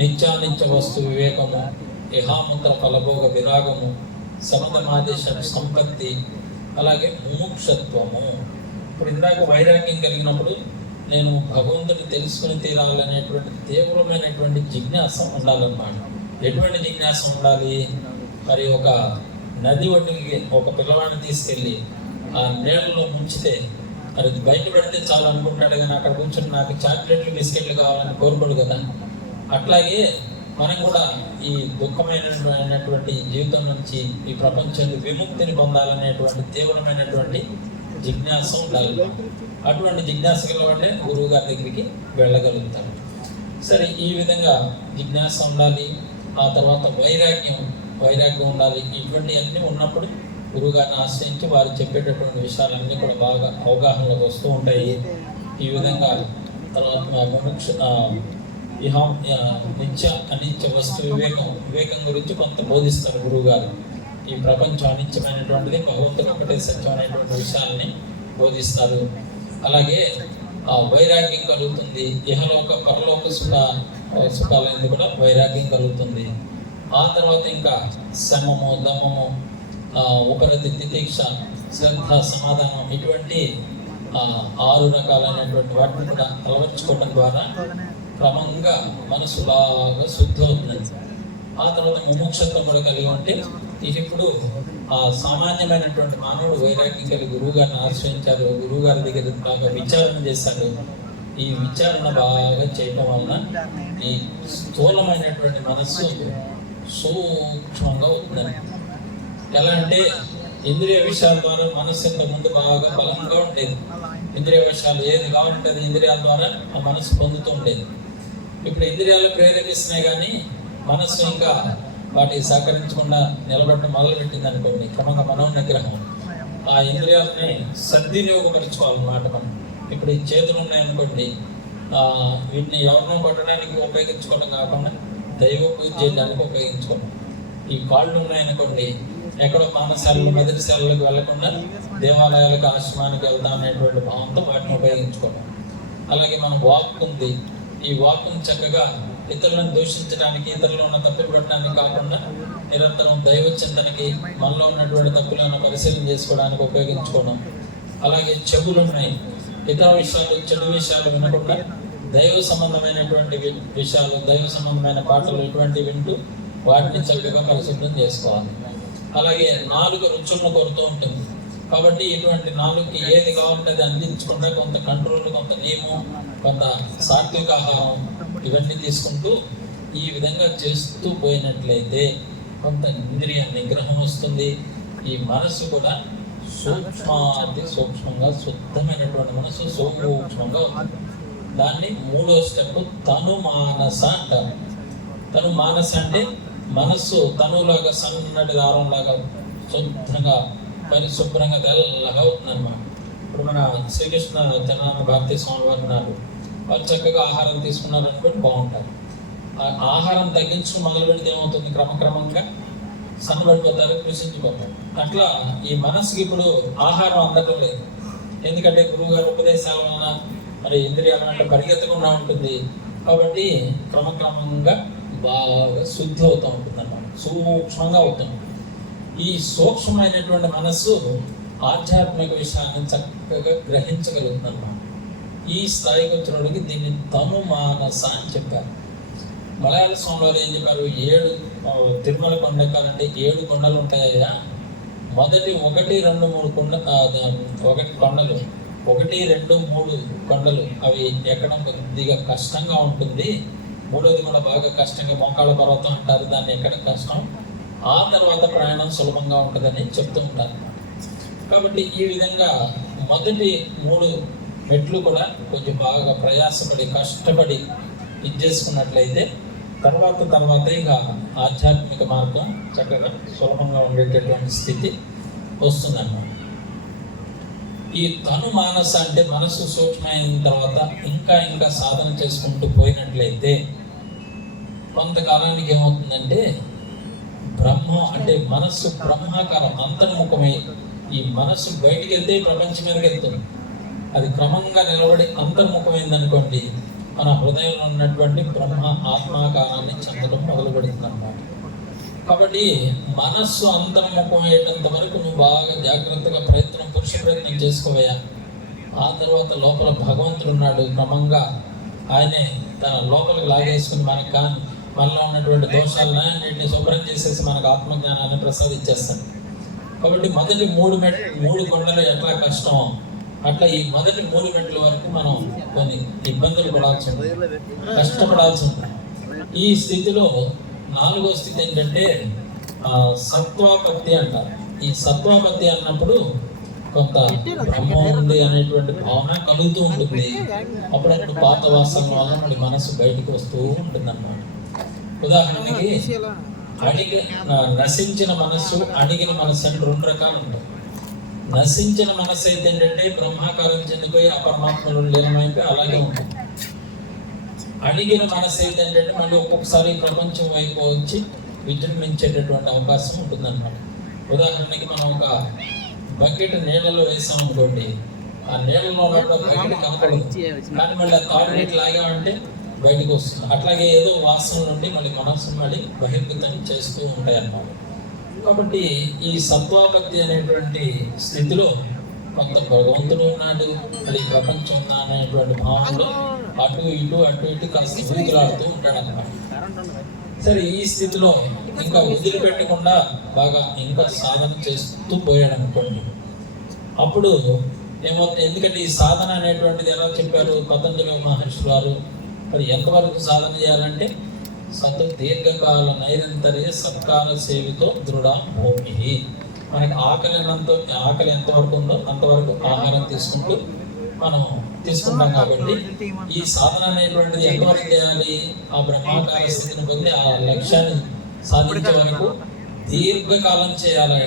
నిత్యానిత్య వస్తు వివేకము, ఇహాముత్ర ఫలభోగ విరాగము, సమతమాదేశ సంపత్తి, అలాగే ముముక్షత్వము. ఇప్పుడు ఇందాక వైరాగ్యం కలిగినప్పుడు నేను భగవంతుని తెలుసుకుని తీరాలనేటువంటి తీవ్రమైనటువంటి జిజ్ఞాస ఉండాలన్నమాట. ఎటువంటి జిజ్ఞాస ఉండాలి? మరి ఒక నది ఒడ్డుకి ఒక పిల్లవాడిని తీసుకెళ్ళి ఆ నీళ్ళలో ముంచితే అది బయట పెడితే చాలు అనుకుంటాడు, కానీ అక్కడ కూర్చొని నాకు చాక్లెట్లు బిస్కెట్లు కావాలని కోరుకోడు కదా. అట్లాగే మనం కూడా ఈ దుఃఖమైనటువంటి జీవితం నుంచి ఈ ప్రపంచాన్ని విముక్తిని పొందాలనేటువంటి తీవ్రమైనటువంటి జిజ్ఞాస ఉండాలి. అటువంటి జిజ్ఞాస గలవాడే గురువు గారి దగ్గరికి వెళ్ళగలుగుతారు. సరే, ఈ విధంగా జిజ్ఞాస ఉండాలి. ఆ తర్వాత వైరాగ్యం ఉండాలి. ఇటువంటి అన్నీ ఉన్నప్పుడు గురువుగారిని ఆశ్రయించి వారు చెప్పేటటువంటి విషయాలన్నీ కూడా బాగా అవగాహనలోకి వస్తూ ఉంటాయి. ఈ విధంగా తర్వాత నిత్య అనిత్య వస్తు వివేకం గురించి కొంత బోధిస్తారు గురువు గారు. ఈ ప్రపంచం అనిత్యమైనటువంటిది, భగవంతుడు ఒకటే సత్యం అనేటువంటి విషయాల్ని బోధిస్తారు. అలాగే వైరాగ్యం కలుగుతుంది. ఇహలోక పరలోక సుఖాలనేది కూడా వైరాగ్యం కలుగుతుంది. ఆ తర్వాత ఇంకా శమము, దమము, ఉపరతి, తితీక్ష, శ్రద్ధ, సమాధానం, ఇటువంటి 6 రకాలైనటువంటి వాటిని కూడా అలవర్చుకోవడం ద్వారా క్రమంగా మనసు బాగా శుద్ధి అవుతుంది. ఆ తర్వాత ముముక్షత్వం కూడా కలిగి ఉంటే ఇప్పుడు సామాన్యమైనటువంటి మానవుడు వైరాగ్యం కలిగి గురువు గారిని ఆశ్రయించారు, గురువు గారి దగ్గర బాగా విచారణ చేశాడు. ఈ విచారణ బాగా చేయటం వలన ఈ స్థూలమైనటువంటి మనస్సు సూక్ష్మంగా అవుతుందని. ఎలా అంటే ఇంద్రియ విషయాల ద్వారా మనస్సు ఇంత ముందు బాగా బలంగా ఉండేది. ఇంద్రియ విషయాలు ఏది కావాలంటే అది ఇంద్రియాల ద్వారా ఆ మనస్సు పొందుతూ ఉండేది. ఇప్పుడు ఇంద్రియాలు ప్రేరేపిస్తున్నాయి కానీ మనస్సు ఇంకా వాటికి సహకరించకుండా నిలబడటం మొదలుపెట్టింది అనుకోండి. క్రమంగా మనోనిగ్రహం, ఆ ఇంద్రియాలని సద్వినియోగపరచుకోవాలన్నమాట. మనం ఇప్పుడు ఈ చేతులు ఉన్నాయనుకోండి, వీటిని ఎవరినో కొట్టడానికి ఉపయోగించుకోవడం కాకుండా దైవ పూజ చేయడానికి ఉపయోగించుకోవడం. ఈ కాళ్ళు ఉన్నాయనుకోండి, ఎక్కడో మానశాలలో మెదడుశాలలోకి వెళ్లకుండా దేవాలయాలకు, ఆశ్రమానికి వెళ్తాం అనేటువంటి భావంతో వాటిని ఉపయోగించుకోవడం. అలాగే మన వాక్ ఉంది, ఈ వాక్ను చక్కగా ఇతరులను దూషించడానికి, ఇతరులను తప్పిపడటానికి కాకుండా నిరంతరం దైవ చింతనకి, మనలో ఉన్నటువంటి తప్పులను పరిశీలన చేసుకోవడానికి ఉపయోగించుకోవడం. అలాగే చెవులు ఉన్నాయి, ఇతర విషయాలు, చెడు విషయాలు వినకుండా దైవ సంబంధమైనటువంటి విషయాలు, దైవ సంబంధమైన పాటలు ఇటువంటివి వింటూ వాటిని చక్కగా పరిశుభ్రం చేసుకోవాలి. అలాగే నాలుగు రుచులను కోరుతూ ఉంటుంది కాబట్టి ఇటువంటి నాలుగుకి ఏది కావాలంటే అది అందించకుండా కొంత కంట్రోల్, కొంత నియమం, కొంత సాత్విక ఆహారం ఇవన్నీ తీసుకుంటూ ఈ విధంగా చేస్తూ పోయినట్లయితే కొంత ఇంద్రియ నిగ్రహం వస్తుంది. ఈ మనసు కూడా సూక్ష్మాతి సూక్ష్మంగా, శుద్ధమైనటువంటి మనసు సూక్ష్మంగా ఉంటుంది. దాన్ని మూడో స్టెప్ తను మానస అంటారు. తను మానస అంటే మనస్సు తనులాగా సన్నటి దారంలాగా శుద్ధంగా పరిశుభ్రంగా తెల్లగా అవుతుందన్నమాట. ఇప్పుడు మన శ్రీకృష్ణ జనాన భారతీయ స్వామి వారు ఉన్నారు, వాళ్ళు చక్కగా ఆహారం తీసుకున్నారు అనుకోండి బాగుంటారు. ఆహారం తగ్గించుకుని మొదలు పెడితే ఏమవుతుంది, క్రమక్రమంగా సన్నబడిపోతారు, కృషించిపోతారు. అట్లా ఈ మనసుకి ఇప్పుడు ఆహారం అందటం లేదు. ఎందుకంటే గురువు గారి ఉపదేశాల వలన మరి ఇంద్రియాల అంటే పరిగెత్తకుండా ఉంటుంది కాబట్టి క్రమక్రమంగా బాగా శుద్ధి అవుతూ ఉంటుంది అన్నమాట, సూక్ష్మంగా అవుతుంది. ఈ సూక్ష్మమైనటువంటి మనస్సు ఆధ్యాత్మిక విషయాన్ని చక్కగా గ్రహించగలుగుతుంది అన్నమాట. ఈ స్థాయికి వచ్చినోడికి దీన్ని తను మానస అని చెప్పారు. మలయాళ స్వామి వారు ఏం చెప్పారు, 7 తిరుమల కొండ ఎక్కాలంటే 7 కొండలు ఉంటాయా, మొదటి 1, 2, 3 కొండలు 1, 2, 3 కొండలు అవి ఎక్కడం కొద్దిగా కష్టంగా ఉంటుంది, మూడోది కూడా బాగా కష్టంగా మోకాళ్ళ పర్వతం అంటారు, దాన్ని ఎక్కడం కష్టం, ఆ తర్వాత ప్రయాణం సులభంగా ఉంటుందని చెప్తూ ఉంటారు. కాబట్టి ఈ విధంగా మొదటి 3 మెట్లు కూడా కొంచెం బాగా ప్రయాసపడి కష్టపడి ఇది చేసుకున్నట్లయితే తర్వాత ఇక ఆధ్యాత్మిక మార్గం చక్కగా సులభంగా ఉండేటటువంటి స్థితి వస్తుందన్నమాట. ఈ తను మానస అంటే మనసు సూక్ష్మమైన తర్వాత ఇంకా సాధన చేసుకుంటూ పోయినట్లయితే కొంతకాలానికి ఏమవుతుందంటే బ్రహ్మ అంటే మనస్సు బ్రహ్మాకారం అంతర్ముఖమై ఈ మనస్సు బయటికి వెళ్తే ప్రపంచం మీదకి వెళ్తుంది. అది క్రమంగా నిలబడి అంతర్ముఖమైంది అనుకోండి, మన హృదయంలో ఉన్నటువంటి బ్రహ్మ ఆత్మాకారాన్ని చెందడం మొదలు పెడుతుంది అన్నమాట. కాబట్టి మనస్సు అంతర్ముఖం అయ్యేటంత వరకు నువ్వు బాగా జాగ్రత్తగా పురుష ప్రయత్నం చేసుకోవయ్యా. ఆ తర్వాత లోపల భగవంతుడు ఉన్నాడు, క్రమంగా ఆయనే తన లోపలికి లాగేసుకుని మనలో ఉన్నటువంటి దోషాలన్నింటినీ శుభ్రం చేసేసి మనకు ఆత్మజ్ఞానాన్ని ప్రసాదించేస్తాడు. కాబట్టి మొదటి 3 కొండలు ఎట్లా కష్టం అట్లా ఈ మొదటి 3 మెట్ల వరకు మనం కొన్ని ఇబ్బందులు పడాల్సి ఉంటుంది, కష్టపడాల్సి ఉంటుంది. ఈ స్థితిలో 4వ స్థితి ఏంటంటే సత్వాపత్తి అంటారు. ఈ సత్వాపత్తి అన్నప్పుడు కొంత బ్రహ్మ ఉంది అనేటువంటి భావన కలుగుతూ ఉంటుంది. అప్పుడప్పుడు పాత వాసనల వల్ల మళ్ళీ మనసు బయటకు వస్తూ ఉంటుంది అన్నమాట. ఉదాహరణకి నశించిన మనస్సు, అడిగిన మనస్సు అంటే 2 రకాలు ఉంటాయి. నశించిన మనస్సు అయితే ఏంటంటే బ్రహ్మాకారం చెందిపోయి ఆ పరమాత్మలో లీనమైపోయి అలాగే ఉంటుంది. అడిగిన మనస్సు అయితే ఏంటంటే మళ్ళీ ఒక్కొక్కసారి ప్రపంచం వైపు వచ్చి విజృంభించేటటువంటి అవకాశం ఉంటుందన్నమాట. ఉదాహరణకి మనం ఒక బకెట్ నీళ్ళలో వేసాం అనుకోండి, ఆ నీళ్ళలో బకెట్ కనపడదు, కానీ మళ్ళీ ఆ తాడు నీటి లాగామంటే బయటకు వస్తుంది. అట్లాగే ఏదో వాసన నుండి మళ్ళీ మనస్సు మళ్ళీ బహిర్గతం చేస్తూ ఉంటాయి అన్నమాట. కాబట్టి ఈ సత్వాపత్తి అనేటువంటి స్థితిలో కొంత భగవంతుడు ఉన్నాడు, మరి ప్రపంచం ఉందా అనేటువంటి భావనలో అటు ఇటు కాస్త ఊగిలాడుతూ ఉంటాడు అన్నమాట. సరే, ఈ స్థితిలో ఇంకా వదిలిపెట్టకుండా బాగా ఇంకా సాధన చేస్తూ పోయాడు అనుకోండి, అప్పుడు ఏమవుతుంది, ఎందుకంటే ఈ సాధన అనేటువంటిది ఎలా చెప్పారు పతంజలి మహర్షి వారు, మరి ఎంతవరకు సాధన చేయాలంటే దీర్ఘకాల నైరంతర్య సత్కాల సేవితో దృఢ భూమి. మనకి ఆకలి ఎంతవరకు ఉందో అంతవరకు ఆహారం తీసుకుంటూ మనం తీసుకుంటాం. కాబట్టి ఈ సాధన అనేటువంటిది ఎంతవరకు చేయాలి, ఆ బ్రహ్మాకార స్థితిని పొంది ఆ లక్ష్యాన్ని సాధించే వరకు దీర్ఘకాలం చేయాలి.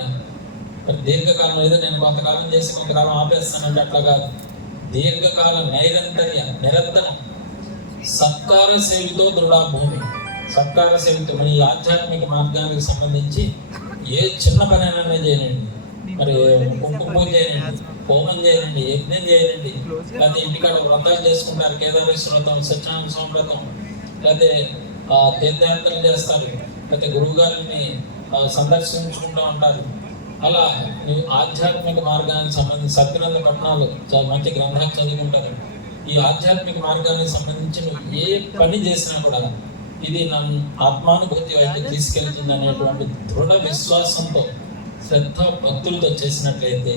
మరి దీర్ఘకాలం ఏదో నేను కొంతకాలం చేసి కొంతకాలం ఆపేస్తానంటే అట్లా కాదు. దీర్ఘకాల నిరంతరం సత్కార సేవితో దృఢ భూమి. సత్కార సేవితో మన ఈ ఆధ్యాత్మిక మార్గానికి సంబంధించి ఏ చిన్న పని అయినా చేయండి, మరి కుంకుమ పూజ చేయండి, హోమం చేయండి, యజ్ఞం చేయండి, లేకపోతే ఇంటికాడ వ్రతాలు చేసుకుంటారు, కేదారేశ్వర వ్రతం, సత్యనారాయణ స్వామి వ్రతం, లేకపోతే తీర్థయాత్రలు చేస్తారు, లేకపోతే గురువు గారిని సందర్శించుకుంటూ ఉంటారు. అలా నువ్వు ఆధ్యాత్మిక మార్గానికి సంబంధించి సత్యనంద పట్టణాలు మంచి గ్రంథాలు చదువుకుంటారు. ఈ ఆధ్యాత్మిక మార్గానికి సంబంధించి నువ్వు ఏ పని చేసినా కూడా ఇది నన్ను ఆత్మానుభూతి వైపు తీసుకెళ్తుంది అనేటువంటి దృఢ విశ్వాసంతో శ్రద్ధ భక్తులతో చేసినట్లయితే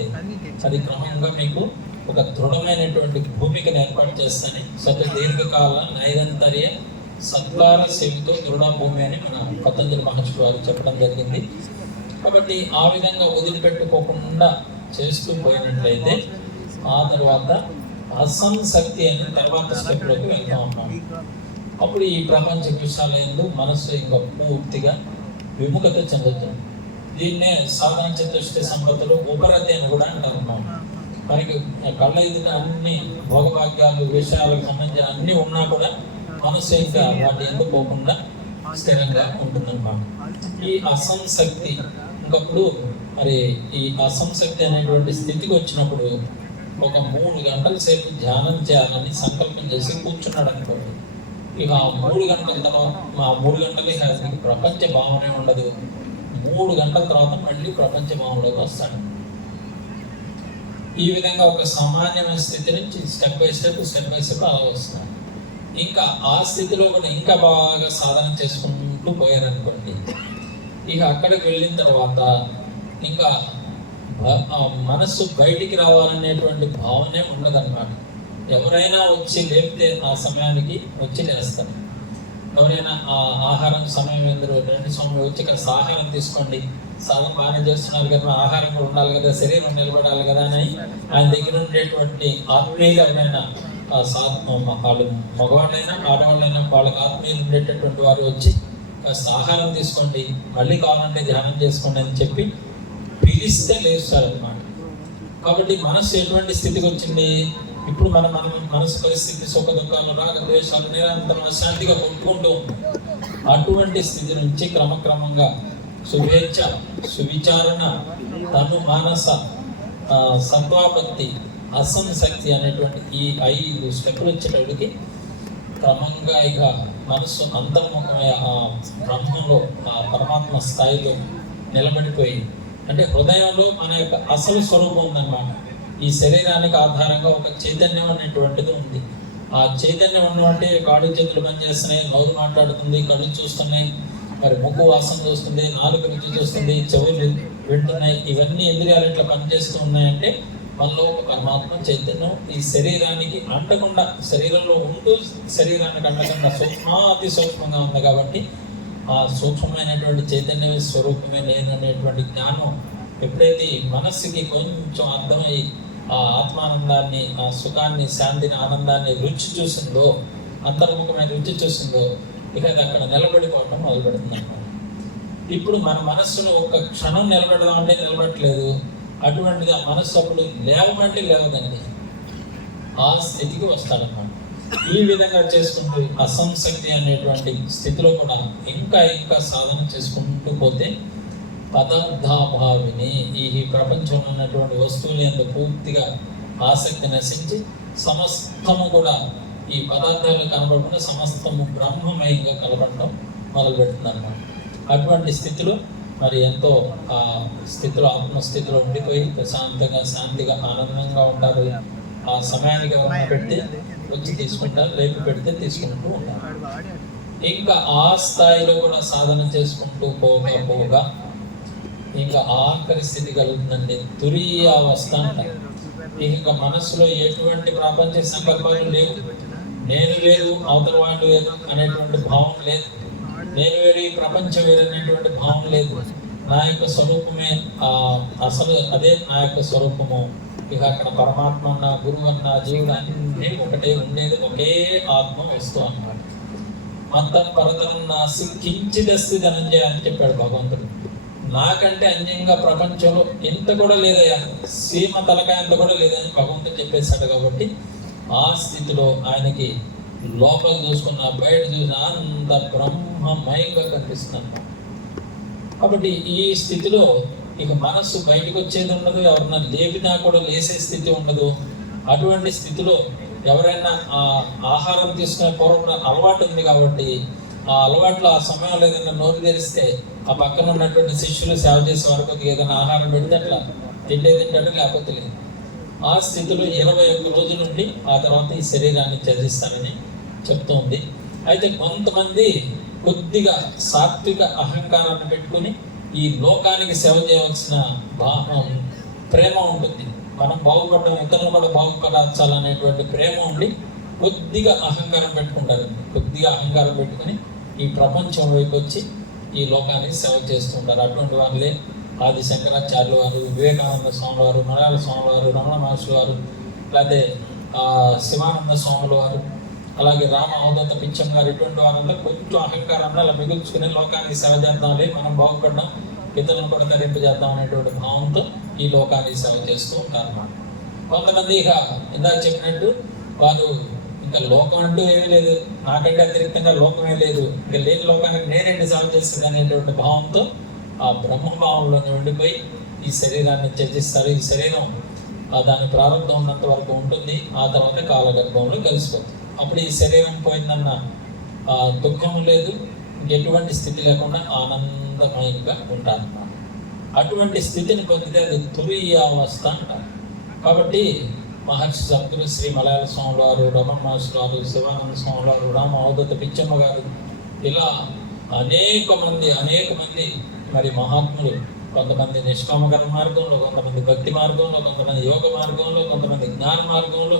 అది క్రమంగా మీకు ఒక దృఢమైనటువంటి భూమికను ఏర్పాటు చేస్తాను. సత్య దీర్ఘకాల నైరంతర్య సత్కార సేవితో దృఢ భూమి అని మన పతంజలి మహర్షి వారు చెప్పడం జరిగింది. కాబట్టి ఆ విధంగా వదిలిపెట్టుకోకుండా చేస్తూ పోయినట్లయితే ఆ తర్వాత అసంశక్తి అనే తర్వాత స్టెప్లోకి వెళ్తా ఉన్నాం. అప్పుడు ఈ ప్రపంచ విషయాలందు మనస్సు ఇంకా పూర్తిగా విముఖత చెందుతుంది. దీన్నే సాధన చతుష్టి సంపదలు ఉపరతి అని కూడా అంటారు. మనకి కళ్ళ ఎదుట అన్ని భోగభాగ్యాలు విషయాలకు సంబంధించిన అన్ని ఉన్నా కూడా మనసు ఇంకా వాటి ఎందుకు పోకుండా స్థిరంగా ఉంటుందన్నమాట. ఈ అసంశక్తి ఇంకప్పుడు మరి ఈ అసంశక్తి అనేటువంటి స్థితికి వచ్చినప్పుడు ఒక 3 గంటల సేపు ధ్యానం చేయాలని సంకల్పం చేసి కూర్చున్నాడు అనుకోండి. ఇక ఆ 3 గంటల తర్వాత ఆ 3 గంటలకి ప్రపంచ భావనే ఉండదు. 3 గంటల తర్వాత మళ్ళీ ప్రపంచ భావనలోకి వస్తాడు. ఈ విధంగా ఒక సామాన్యమైన స్థితి నుంచి స్టెప్ బై స్టెప్ అలా వస్తున్నాడు. ఇంకా ఆ స్థితిలో కూడా ఇంకా బాగా సాధన చేసుకుంటూ పోయారనుకోండి, ఇక అక్కడికి వెళ్ళిన తర్వాత ఇంకా మనస్సు బయటికి రావాలనేటువంటి భావనే ఉండదన్నమాట. ఎవరైనా వచ్చి లేపితే ఆ సమయానికి వచ్చి లేస్తారు. ఎవరైనా ఆహారం సమయం ఎందుకు 2 సమయం వచ్చి ఇక్కడ ఆహారం తీసుకోండి, సాధన బాగానే చేస్తున్నారు కదా, ఆహారం కూడా ఉండాలి కదా, శరీరం నిలబడాలి కదా అని ఆయన దగ్గర ఉండేటువంటి ఆత్మీయులైన వాళ్ళు మగవాళ్ళైనా ఆడవాళ్ళైనా వాళ్ళకి ఆత్మీయులు ఉండేటటువంటి వారు వచ్చి కాస్త ఆహారం తీసుకోండి, మళ్ళీ కావాలంటే ధ్యానం చేసుకోండి అని చెప్పి పిలిస్తే లేస్తారనమాట. కాబట్టి మనసు ఎటువంటి స్థితికి వచ్చింది? ఇప్పుడు మన మనసు పరిస్థితి సుఖ దుఃఖాలు రాగ ద్వేషాలు నిరంతరం అశాంతిగా కొట్టుకుంటూ అటువంటి స్థితి నుంచి క్రమక్రమంగా శుభేచ్ఛ సువిచారణ తను మానస సత్వాపత్తి అసంశక్తి అనేటువంటి ఈ 5 స్టెప్పులు వచ్చేటప్పటికి క్రమంగా ఇక మనస్సు అంతర్ముఖమై ఆ బ్రహ్మంలో ఆ పరమాత్మ స్థాయిలో నిలబడిపోయి, అంటే హృదయంలో మన యొక్క అసలు స్వరూపం ఉందన్నమాట. ఈ శరీరానికి ఆధారంగా ఒక చైతన్యం అనేటువంటిది ఉంది. ఆ చైతన్యం ఉన్నటువంటి కాళ్ళు చేతులు పనిచేస్తున్నాయి, నోరు మాట్లాడుతుంది, కళ్ళు చూస్తున్నాయి, మరి ముక్కు వాసన చూస్తుంది, నాలుగు రుచి చూస్తుంది, చెవులు వింటున్నాయి. ఇవన్నీ ఇంద్రియాలు ఇట్లా పనిచేస్తూ ఉన్నాయంటే మనలో ఒక పరమాత్మ చైతన్యం ఈ శరీరానికి అంటకుండా, శరీరంలో ఉంటూ శరీరానికి అంటకుండా అతి సూక్ష్మంగా ఉంది. కాబట్టి ఆ సూక్ష్మమైనటువంటి చైతన్య స్వరూపమే నేననేటువంటి జ్ఞానం ఎప్పుడైతే మనస్సుకి కొంచెం అర్థమై ఆ ఆత్మానందాన్ని, ఆ సుఖాన్ని, శాంతిని, ఆనందాన్ని రుచి చూసిందో, అంతర్ముఖమైన రుచి చూసిందో, ఇక అది అక్కడ నిలబడిపోవటం మొదలు పెడుతుంది అన్నమాట. ఇప్పుడు మన మనస్సును ఒక క్షణం నిలబెడదామంటే నిలబడట్లేదు. అటువంటిది ఆ మనస్సు అప్పుడు లేవమంటే లేవదండి, ఆ స్థితికి వస్తాడన్నమాట. ఈ విధంగా చేసుకుంటూ అసంశక్తి అనేటువంటి స్థితిలో కూడా ఇంకా సాధన చేసుకుంటూ పోతే పదార్థాభావిని ఈ ప్రపంచంలో ఉన్నటువంటి వస్తువులు ఎంత పూర్తిగా ఆసక్తి నశించి సమస్తము కూడా ఈ పదార్థాలు కనబడకుండా సమస్తము బ్రహ్మమయంగా కనబడటం మొదలు పెడుతుంది అన్నమాట. అటువంటి స్థితిలో మరి ఎంతో ఆ స్థితిలో ఆత్మస్థితిలో ఉండిపోయి ప్రశాంతంగా శాంతిగా ఆనందంగా ఉంటారు. ఆ సమయానికి ఎవరైనా పెడితే వచ్చి తీసుకుంటారు, రేపు పెడితే తీసుకుంటూ ఉంటారు. ఇంకా ఆ స్థాయిలో కూడా సాధన చేసుకుంటూ పోగా ఇంకా ఆఖరి స్థితి కలుగుతుందండి, తురీయావస్థ అంటారు. ఇంకా మనసులో ఎటువంటి ప్రపంచ సంకల్పాలు లేవు, నేను వేరు అవతల వాళ్ళు వేరు అనేటువంటి భావం లేదు, నేను వేరు ఈ ప్రపంచం వేరు అనేటువంటి భావం లేదు. నా యొక్క స్వరూపమే అసలు అదే నా యొక్క స్వరూపము. ఇక అక్కడ పరమాత్మ అన్న, గురువు అన్న, జీవుడు అన్నీ ఒకటే ఉండేది, ఒకే ఆత్మ వస్తూ అన్నమాట. మొత్తం పరతరం నాసి కించిదస్తి ధనంజయ అని చెప్పాడు భగవంతుడు. నాకంటే అన్యంగా ప్రపంచంలో ఎంత కూడా లేదయ్యా, సీమ తలకాయ అంత కూడా లేదని భగవంతుడు చెప్పేశాడు. కాబట్టి ఆ స్థితిలో ఆయనకి లోపల చూసుకున్న బయట చూసిన అంత బ్రహ్మమయంగా కనిపిస్తున్నాను. కాబట్టి ఈ స్థితిలో ఇక మనస్సు బయటకు వచ్చేది ఉండదు, ఎవరన్నా లేపినా కూడా లేసే స్థితి ఉండదు. అటువంటి స్థితిలో ఎవరైనా ఆహారం తీసుకునే పూర్వం అలవాటు ఉంది కాబట్టి ఆ అలవాట్లు ఆ సమయంలో ఏదైనా నోరు తెరిస్తే ఆ పక్కన ఉన్నటువంటి శిష్యులు సేవ చేసే వరకు ఏదైనా ఆహారం పెడితే అట్లా తింటాడు, లేకపోతే లేదు. ఆ స్థితిలో 21 రోజుల నుండి ఆ తర్వాత ఈ శరీరాన్ని త్యజిస్తానని చెప్తోంది. అయితే కొంతమంది కొద్దిగా సాత్విక అహంకారాన్ని పెట్టుకుని ఈ లోకానికి సేవ చేయవలసిన ప్రేమ ఉంటుంది, మనం బాగుపడడం, ఇతరులు కూడా బాగుపడాలనేటువంటి ప్రేమ ఉండి కొద్దిగా అహంకారం పెట్టుకుంటారు. కొద్దిగా అహంకారం పెట్టుకుని ఈ ప్రపంచం వైపు వచ్చి ఈ లోకానికి సేవ చేస్తుంటారు. అటువంటి వాళ్ళే ఆది శంకరాచార్యులు వారు, వివేకానంద స్వామి వారు, మలయాళ స్వామి వారు, రమణ మహర్షి వారు, లేకపోతే శివానంద స్వాముల వారు, అలాగే రామ అవధూత పిచ్చం గారు, ఇటువంటి వారంతా కొంచెం అహంకారాన్ని అలా మిగుల్చుకుని లోకానికి సేవ చేద్దాంలే, మనం బాగుపడ్డాం, ఇతరులను కూడా తరింపజేద్దాం అనేటువంటి భావంతో ఈ లోకానికి సేవ చేస్తూ ఉంటారు అన్నమాట. కొంతమంది ఇక ఇందాక చెప్పినట్టు వారు ఇంకా లోకం అంటూ ఏమీ లేదు, నాకంటే అతిరిక్తంగా లోకమే లేదు, ఇంకా లేని లోకానికి నేనేంటి సేవ చేస్తుంది అనేటువంటి భావంతో ఆ బ్రహ్మభావంలోనే ఉండిపోయి ఈ శరీరాన్ని త్యజిస్తారు. ఈ శరీరం దాని ప్రారంభం ఉన్నంత వరకు ఉంటుంది, ఆ తర్వాత కాలగర్భంలో కలిసిపోతుంది. అప్పుడు ఈ శరీరం పోయిందన్న దుఃఖం లేదు, ఎటువంటి స్థితి లేకుండా ఆనందమయంగా ఉంటారు. అటువంటి స్థితిని పొందితే అది తురీయావస్థ అంటారు. కాబట్టి మహర్షి సద్గురు శ్రీ మలయాళ స్వామి వారు, రమణ మహర్షి వారు, శివానంద స్వామి వారు, రామ అవధూత పిచ్చమ్మ గారు, ఇలా అనేక మంది మరి మహాత్ములు, కొంతమంది నిష్కామ కర్మ మార్గంలో, కొంతమంది భక్తి మార్గంలో, కొంతమంది యోగ మార్గంలో, కొంతమంది జ్ఞాన మార్గంలో,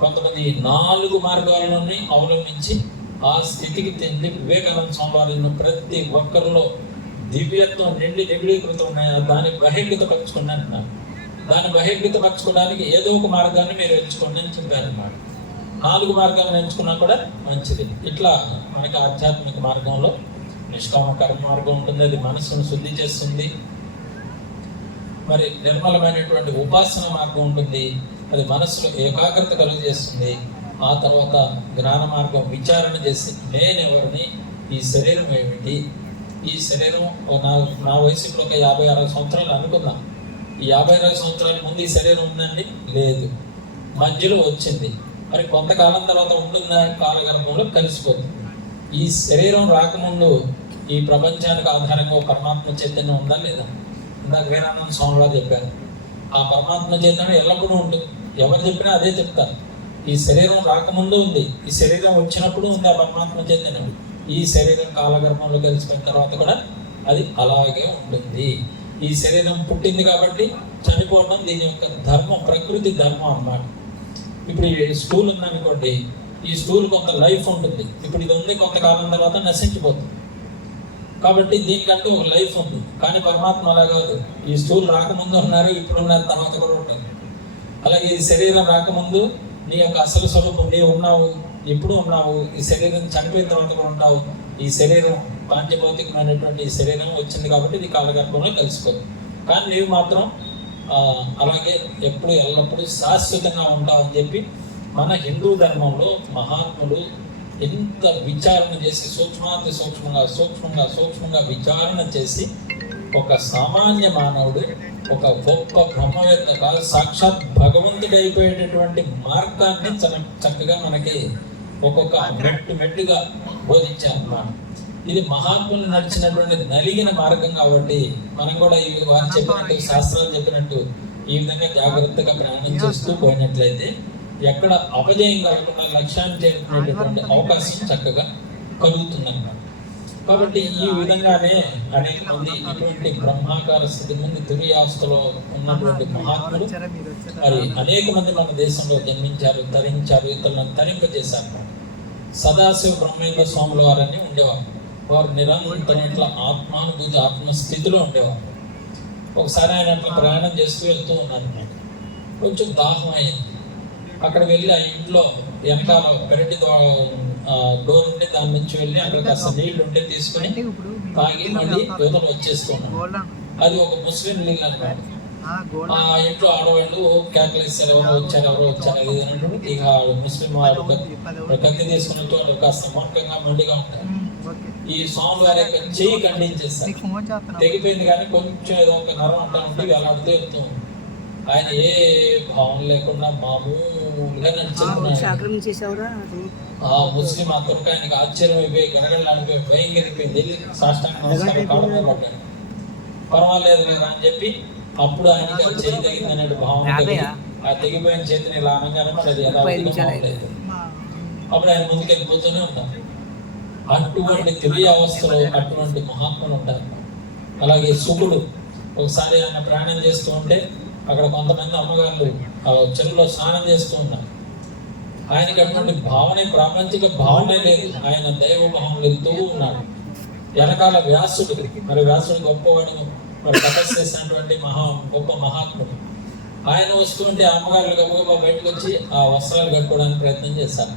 కొంతమంది 4 మార్గాలలోని అవలంబించి ఆ స్థితికి చెంది వివేకానంద స్వామి వారిని ప్రతి ఒక్కరిలో దివ్యత్వం నిండీకృతం ఉన్నాయి. దాన్ని బహిర్గతపరచుకున్నాను. దాన్ని బహిర్గతపరచుకోవడానికి ఏదో ఒక మార్గాన్ని మీరు ఎంచుకోండి అని చెప్పారు అన్నమాట. 4 మార్గాలను ఎంచుకున్నా కూడా మంచిది. ఇట్లా మనకి ఆధ్యాత్మిక మార్గంలో నిష్కామ కర్మ మార్గం ఉంటుంది, అది మనసును శుద్ధి చేస్తుంది. మరి నిర్మలమైనటువంటి ఉపాసన మార్గం ఉంటుంది, అది మనసులో ఏకాగ్రత కలుగజేస్తుంది. ఆ తర్వాత జ్ఞాన మార్గం విచారణ చేసి నేనెవరిని, ఈ శరీరం ఏమిటి, ఈ శరీరం నా వయసు ఇప్పుడు ఒక 56 సంవత్సరాలు అనుకుందాం. ఈ 56 సంవత్సరాల ముందు ఈ శరీరం ఉందండి? లేదు, మధ్యలో వచ్చింది. మరి కొంతకాలం తర్వాత ఉంటున్న కాలగర్భంలో కలిసిపోతుంది. ఈ శరీరం రాకముందు ఈ ప్రపంచానికి ఆధారంగా పరమాత్మ చైతన్యం ఉందా లేదా? ఇందాక వీరానంద స్వామి వారు చెప్పారు, ఆ పరమాత్మ చైతన్యం ఎల్లప్పుడూ ఉంటుంది. ఎవరు చెప్పినా అదే చెప్తారు. ఈ శరీరం రాకముందు ఉంది, ఈ శరీరం వచ్చినప్పుడు ఉంది ఆ పరమాత్మ చైతన్యం. ఈ శరీరం కాలగర్భంలో కలిసిపోయిన తర్వాత కూడా అది అలాగే ఉంటుంది. ఈ శరీరం పుట్టింది కాబట్టి చనిపోవడం దీని యొక్క ధర్మం, ప్రకృతి ధర్మం అన్నమాట. ఇప్పుడు ఈ స్టూల్ ఉందనుకోండి, ఈ స్టూల్ కొంత లైఫ్ ఉంటుంది. ఇప్పుడు ఇది ఉంది, కొంతకాలం తర్వాత నశించిపోతుంది. కాబట్టి దీనికంటూ ఒక లైఫ్ ఉంది. కానీ పరమాత్మ అలా కాదు. ఈ స్టూల్ రాకముందు ఉన్నారు, ఇప్పుడు ఉన్నారు, తర్వాత కూడా ఉంటారు. అలాగే ఈ శరీరం రాకముందు నీ యొక్క అసలు స్వరూపం నీవు ఉన్నావు, ఎప్పుడు ఉన్నావు. ఈ శరీరం చనిపోయిన తర్వాత కూడా ఉంటావు. ఈ శరీరం పాంచభౌతికమైనటువంటి ఈ శరీరం వచ్చింది కాబట్టి ఇది కాలగర్భంలో కలిసిపోతుంది. కానీ నీవు మాత్రం అలాగే ఎప్పుడు ఎల్లప్పుడూ శాశ్వతంగా ఉంటావు అని చెప్పి మన హిందూ ధర్మంలో మహాత్ములు ఎంత విచారణ చేసి సూక్ష్మంగా విచారణ చేసి ఒక సామాన్య మానవుడు ఒక గొప్ప బ్రహ్మవేత్త కాదు, సాక్షాత్ భగవంతుడు అయిపోయేటటువంటి మార్గాన్ని చక్కగా మనకి ఒక్కొక్క మెట్టుగా బోధించారు అన్నమాట. ఇది మహాత్ములు నడిచినటువంటి నలిగిన మార్గం కాబట్టి మనం కూడా వారు చెప్పినట్టు, శాస్త్రాలు చెప్పినట్టు ఈ విధంగా జాగ్రత్తగా ప్రయాణం చేస్తూ పోయినట్లయితే ఎక్కడ అపజయం కలగకుండా లక్ష్యాన్ని చేరుకునేటటువంటి అవకాశం చక్కగా కలుగుతుందన్నమాట. కాబట్టి ఈ విధంగానే అనేక మంది ఇటువంటి బ్రహ్మాకార స్థితి నుండి తురియావస్థలో ఉన్నటువంటి మహాత్ములు మరి అనేక మంది మన దేశంలో జన్మించారు, తరించారు, ఇతరులను తరింపజేశారు. సదాశివ బ్రహ్మేంద్ర స్వాముల వారని ఉండేవారు. వారు నిరంతరం ఇట్లా ఆత్మానుభూతి, ఆత్మస్థితిలో ఉండేవారు. ఒకసారి ఆయన అట్లా ప్రయాణం చేస్తూ వెళ్తూ ఉన్నాను. కొంచెం దాహం అయింది. అక్కడ వెళ్ళి ఆ ఇంట్లో వెనకాల పెరటి డోర్ ఉంటే దాని నుంచి వెళ్ళి అక్కడ కాస్త నీళ్లు ఉంటే తీసుకుని తాగి మళ్ళీ యువతలు వచ్చేస్తున్నాను. అది ఒక ముస్లిం లీగ్ అనమాట. ఆ ఇంట్లో ఆడవాళ్ళు క్యాల్కులేస్తారు, ఎవరో వచ్చారు అది అన్నట్టు ఇక ముస్లిం వాళ్ళు కత్తి తీసుకుని వాళ్ళు కాస్త మొక్కగా మండిగా ఉంటారు. ఈ స్వామి వారి యొక్క చెయ్యి ఖండించేస్తారు, తెగిపోయింది కానీ కొంచెం ఏదో ఒక నరం అంటా ఉంటే వేలాడుతూ వెళ్తూ ఉంది. ఆయన ఏ భావం లేకుండా మామూలుగా నడిచేస్తున్నాడు. ఆ ముస్లిం అతనికి ఆయనకి ఆశ్చర్యం అయిపోయి గడగడలాడిపోయి భయంకరిపోయింది. వెళ్ళి సాష్టాంగ నమస్కారం కాళ్ళ మీద పడ్డాడు. పర్వాలేదు కదా అని చెప్పి అప్పుడు ఆయనకి అది చేయి తగింది అనే భావం కలిగి ఆ తెగిపోయిన చేతిని ఇలా అనగానే మరి అది ఎలా లేదు. అప్పుడు ఆయన ముందుకెళ్ళిపోతూనే ఉంటారు. అటువంటి తెలియ అవస్థలో అటువంటి మహాత్ములు ఉంటారు. అలాగే శుకుడు ఒకసారి ఆయన ప్రయాణం చేస్తూ ఉంటే అక్కడ కొంతమంది అమ్మగారులు చెరువులో స్నానం చేస్తూ ఉన్నారు. ఆయనకి అటువంటి భావన, ప్రాపంచిక భావనే లేదు. ఆయన దైవ భావం వెళ్తూ ఉన్నాడు. వెనకాల వ్యాసుడు, మరి వ్యాసుడు గొప్పవాడు, మరి తపస్సు చేసినటువంటి గొప్ప మహాత్ముడు. ఆయన వస్తుంటే అమ్మగారులు గబగబా బయటకు వచ్చి ఆ వస్త్రాలు కట్టుకోవడానికి ప్రయత్నం చేశారు.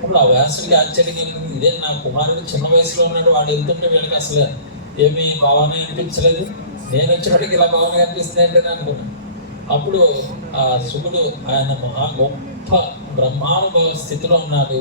అప్పుడు ఆ వ్యాసుడికి ఆశ్చర్యం కలిగింది. ఇదే నా కుమారుడు చిన్న వయసులో ఉన్నాడు, వాడు వెళ్తుంటే వీళ్ళకి అసలు ఏమీ భావన అనిపించలేదు, నేను వచ్చేవాడికి ఇలా భావన కనిపిస్తుంది అంటే అనుకున్నాను. అప్పుడు ఆ శుకుడు ఆయన గొప్ప బ్రహ్మానుభవ స్థితిలో ఉన్నాడు.